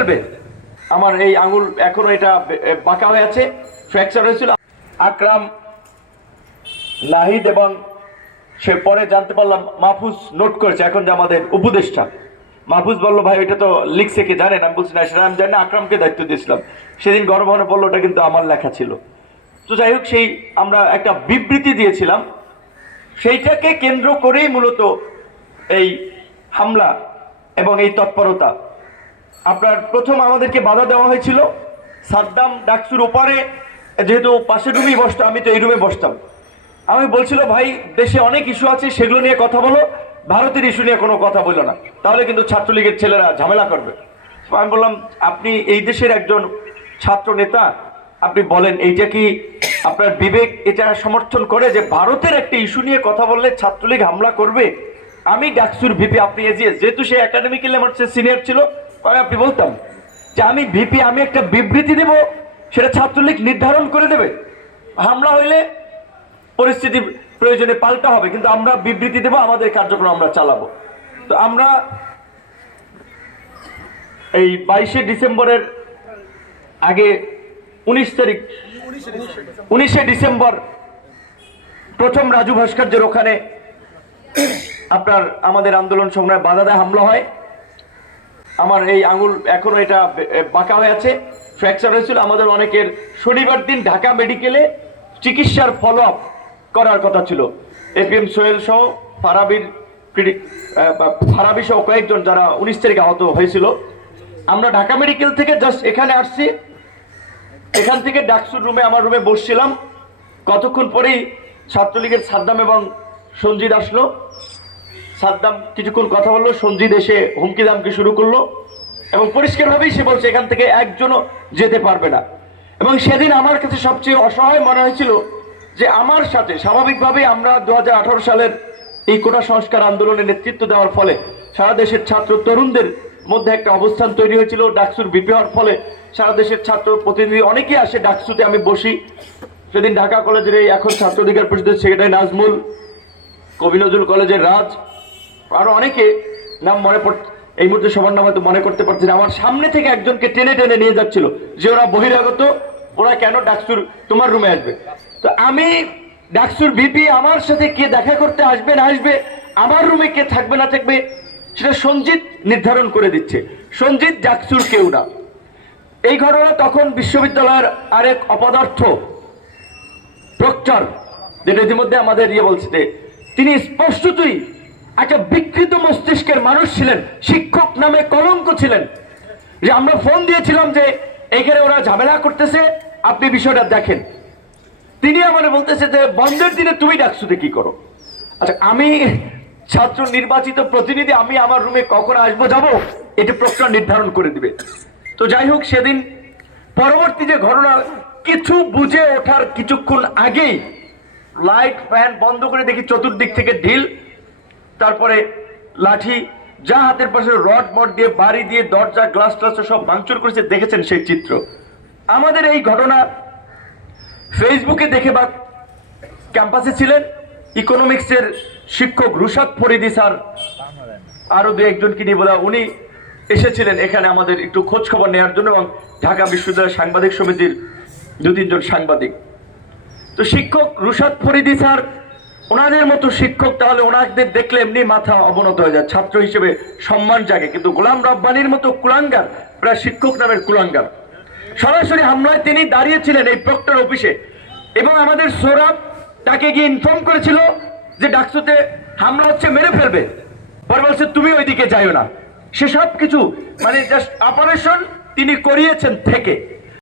ফেলবে। আমার এই আঙুল এখনও এটা বাঁকা হয়ে আছে, ফ্র্যাকচার হয়েছিল। আকরাম নাহিদ এবং সে পরে জানতে পারলাম, মাহফুজ নোট করেছে এখন যে আমাদের উপদেষ্টা। মাহফুজ বলল, ভাই এটা তো লিখছে কি জানেন? আমি বলছি, না, সেটা আমি জানি আকরামকে দায়িত্ব দিয়েছিলাম। সেদিন গণভবনে বলল, ওটা কিন্তু আমার লেখা ছিল। তো যাই হোক, সেই আমরা একটা বিবৃতি দিয়েছিলাম। সেইটাকে কেন্দ্র করেই মূলত এই হামলা এবং এই তৎপরতা। আপনার প্রথম আমাদেরকে বাধা দেওয়া হয়েছিল। সাদ্দাম ডাকসুর ওপারে, যেহেতু পাশের রুমেই বসতো, আমি তো এই রুমে বসতাম। আমি বলছিল, ভাই, দেশে অনেক ইস্যু আছে, সেগুলো নিয়ে কথা বলো। ভারতের ইস্যু নিয়ে কোনো কথা বলল না। তাহলে কিন্তু ছাত্রলীগের ছেলেরা ঝামেলা করবে। আমি বললাম, আপনি এই দেশের একজন ছাত্র নেতা, আপনি বলেন, এইটা কি আপনার বিবেক এটা সমর্থন করে যে ভারতের একটা ইস্যু নিয়ে কথা বললে ছাত্রলীগ হামলা করবে? আমি ডাকসুর ভিপি, আপনি এজিএস যেহেতু সে একাডেমিক্যালি আমার সিনিয়র ছিল আপনি বলতাম যে আমি ভিপি আমি একটা বিবৃতি দেব, সেটা ছাত্রলীগ নির্ধারণ করে দেবে। হামলা হইলে পরিস্থিতি প্রয়োজনে পাল্টা হবে, কিন্তু আমরা বিবৃতি দেব, আমাদের কার্যক্রম আমরা চালাবো। তো আমরা এই বাইশে ডিসেম্বরের আগে উনিশ তারিখ, উনিশে ডিসেম্বর প্রথম রাজু ভাস্কর্যের ওখানে আপনার আমাদের আন্দোলন সংগ্রামে বাধা দেয় হামলা হয়। আমার এই আঙুল এখনও এটা বাঁকা হয়ে আছে। ফ্র্যাকচার হয়েছিল আমাদের অনেকের শনিবার দিন ঢাকা মেডিকেলে চিকিৎসার ফলো আপ করার কথা ছিল। এপিএম সোহেল সহ ফারাবির ফারাবি সহ কয়েকজন যারা উনিশ তারিখ আহত হয়েছিল। আমরা ঢাকা মেডিকেল থেকে জাস্ট এখানে আসছি। এখান থেকে ডাকসুর রুমে আমার রুমে বসছিলাম। কতক্ষণ পরেই ছাত্রলীগের সাদ্দাম এবং সঞ্জিত আসলো। সাদ্দাম কিছুক্ষণ কথা বলল, সঞ্জিত এসে হুমকি দামকি শুরু করল এবং পরিষ্কারভাবেই সে বলছে, এখান থেকে একজনও যেতে পারবে না। এবং সেদিন আমার কাছে সবচেয়ে অসহায় মনে হয়েছিল যে আমার সাথে স্বাভাবিকভাবেই আমরা দু হাজার আঠারো সালের এই কোটা সংস্কার আন্দোলনে নেতৃত্ব দেওয়ার ফলে সারা দেশের ছাত্র তরুণদের মধ্যে একটা অবস্থান তৈরি হয়েছিল। ডাকসুর বিপি হওয়ার ফলে সারা দেশের ছাত্র প্রতিনিধি অনেকেই আসে ডাকসুতে, আমি বসি। সেদিন ঢাকা কলেজের এই এখন ছাত্র অধিকার পরিষদের সেক্রেটারি নাজমুল, কবি নজরুল কলেজের রাজ আরও অনেকে নাম মনে পড়, এই মুহূর্তে সবার নাম হয়তো মনে করতে পারছি না। আমার সামনে থেকে একজনকে টেনে টেনে নিয়ে যাচ্ছিল। যে ওরা বহিরাগত, ওরা কেন ডাকসুর তোমার রুমে আসবে? তো আমি ডাকসুর ভিপি আমার সাথে কে দেখা করতে আসবে না আসবে, আমার রুমে কে থাকবে না থাকবে, সেটা সঞ্জিত নির্ধারণ করে দিচ্ছে। সঞ্জিত ডাকসুর কেউ না। এই ঘটনা তখন বিশ্ববিদ্যালয়ের আরেক অপদার্থ, প্রক্টর, যেটা ইতিমধ্যে আমাদের ইয়ে বলছে তিনি স্পষ্টতই একটা বিকৃত মস্তিষ্কের মানুষ ছিলেন, শিক্ষক নামে কলঙ্ক ছিলেন। যে আমরা ফোন দিয়েছিলাম যে এইখানে ওরা ঝামেলা করতেছে, আপনি বিষয়টা দেখেন। তিনি আমার বলতেছে যে, বন্ধের দিনে তুমি ডাকছুতে কি করো? আচ্ছা আমি ছাত্র নির্বাচিত প্রতিনিধি, আমি আমার রুমে কখন আসব, যাব? এটা প্রশ্ন নির্ধারণ করে দিবে। তো যাই হোক, সেদিন পরবর্তী যে ঘটনা, কিছু বুঝে ওঠার কিছুক্ষণ আগেই, লাইট, ফ্যান বন্ধ করে দেখি চতুর্দিক থেকে ঢিল তারপরে লাঠি যা হাতের পাশে রড মড দিয়ে বাড়ি দিয়ে দরজা, গ্লাস ট্লাস সব ভাঙচুর করেছে, দেখেছেন সেই চিত্র। আমাদের এই ঘটনা ফেসবুকে দেখে বা ক্যাম্পাসে ছিলেন ইকোনমিক্সের শিক্ষক রুশাদ ফরিদি স্যার আরও দু একজনকে নিয়ে বলা, উনি এসেছিলেন এখানে আমাদের একটু খোঁজ খবর নেওয়ার জন্য এবং ঢাকা বিশ্ববিদ্যালয় সাংবাদিক সমিতির দু তিনজন সাংবাদিক। তো শিক্ষক রুশাদ ফরিদি স্যার ওনাদের মতো শিক্ষক তাহলে ওনাদের দেখলে এমনি মাথা অবনত হয়ে যায়, ছাত্র হিসেবে সম্মান জাগে। কিন্তু গোলাম রব্বানির মতো কুলাঙ্গার, প্রায় শিক্ষক নামের কুলাঙ্গার। সরাসরি হামলায় তিনি দাঁড়িয়েছিলেন এই প্রক্টর অফিসে এবং আমাদের সৌরভ তাকে গিয়ে ইনফর্ম করেছিল যে ডাকসুতে হামলা হচ্ছে, মেরে ফেলবে। পরে বলছে, তুমি ওইদিকে যাইও না। সে সব কিছু মানে জাস্ট অপারেশন তিনি করিয়েছেন থেকে।